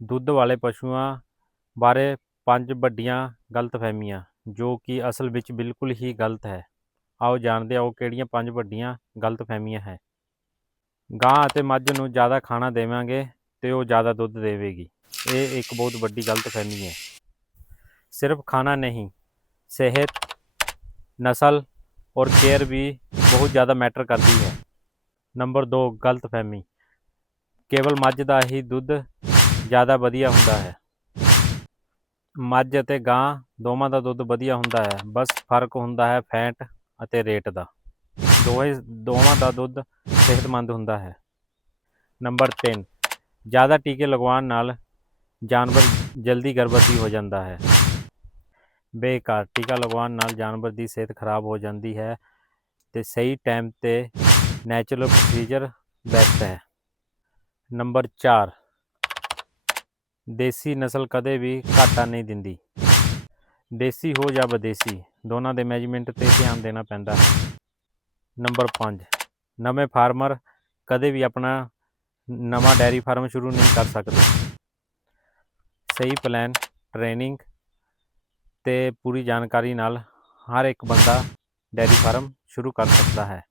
ਦੁੱਧ ਵਾਲੇ ਪਸ਼ੂਆਂ ਬਾਰੇ ਪੰਜ ਵੱਡੀਆਂ ਗਲਤਫਹਿਮੀਆਂ, ਜੋ ਕਿ ਅਸਲ ਵਿੱਚ ਬਿਲਕੁਲ ਹੀ ਗਲਤ ਹੈ। ਆਓ ਜਾਣਦੇ ਹਾਂ ਉਹ ਕਿਹੜੀਆਂ ਪੰਜ ਵੱਡੀਆਂ ਗਲਤਫਹਿਮੀਆਂ ਹੈ। ਗਾਂ ਅਤੇ ਮੱਝ ਨੂੰ ਜ਼ਿਆਦਾ ਖਾਣਾ ਦੇਵਾਂਗੇ ਤੇ ਉਹ ਜ਼ਿਆਦਾ ਦੁੱਧ ਦੇਵੇਗੀ। ਇਹ ਇੱਕ ਬਹੁਤ ਵੱਡੀ ਗਲਤਫਹਿਮੀ ਹੈ। ਸਿਰਫ ਖਾਣਾ ਨਹੀਂ, ਸਿਹਤ, ਨਸਲ ਔਰ ਕੇਅਰ ਵੀ ਬਹੁਤ ਜ਼ਿਆਦਾ ਮੈਟਰ ਕਰਦੀ ਹੈ। ਨੰਬਰ 2 ਗਲਤਫਹਿਮੀ, ਕੇਵਲ ਮੱਝ ਦਾ ਹੀ ਦੁੱਧ ਜ਼ਿਆਦਾ ਵਧੀਆ ਹੁੰਦਾ ਹੈ। ਮੱਝ ਅਤੇ ਗਾਂ ਦੋਵਾਂ ਦਾ ਦੁੱਧ ਵਧੀਆ ਹੁੰਦਾ ਹੈ। ਬਸ ਫ਼ਰਕ ਹੁੰਦਾ ਹੈ ਫੈਟ ਅਤੇ ਰੇਟ ਦਾ। ਦੋਵੇਂ ਦੋਵਾਂ ਦਾ ਦੁੱਧ ਸਿਹਤਮੰਦ ਹੁੰਦਾ ਹੈ। ਨੰਬਰ 3 ਜ਼ਿਆਦਾ ਟੀਕੇ ਲਗਵਾਉਣ ਨਾਲ ਜਾਨਵਰ ਜਲਦੀ ਗਰਭਵਤੀ ਹੋ ਜਾਂਦਾ ਹੈ। ਬੇਕਾਰ, ਟੀਕਾ ਲਗਵਾਉਣ ਨਾਲ ਜਾਨਵਰ ਦੀ ਸਿਹਤ ਖਰਾਬ ਹੋ ਜਾਂਦੀ ਹੈ ਤੇ ਸਹੀ ਟਾਈਮ ਤੇ ਨੈਚੁਰਲ ਪ੍ਰੋਸੀਜਰ ਬੈਸਟ ਹੈ। ਨੰਬਰ 4 ਦੇਸੀ ਨਸਲ ਕਦੇ ਵੀ ਘਾਟਾ ਨਹੀਂ ਦਿੰਦੀ। ਦੇਸੀ ਹੋ ਜਾਂ ਵਿਦੇਸੀ, ਦੋਨਾਂ ਦੇ ਮੈਨੇਜਮੈਂਟ ਤੇ ਧਿਆਨ ਦੇਣਾ ਪੈਂਦਾ। ਹੈ ਨੰਬਰ 5 ਨਵੇਂ ਫਾਰਮਰ ਕਦੇ ਵੀ ਆਪਣਾ ਨਵਾਂ ਡੈਰੀ ਫਾਰਮ ਸ਼ੁਰੂ ਨਹੀਂ ਕਰ ਸਕਦੇ। ਸਹੀ ਪਲਾਨ, ਟ੍ਰੇਨਿੰਗ ਤੇ ਪੂਰੀ ਜਾਣਕਾਰੀ ਨਾਲ ਹਰ ਇੱਕ ਬੰਦਾ ਡੈਰੀ ਫਾਰਮ ਸ਼ੁਰੂ ਕਰ ਸਕਦਾ ਹੈ।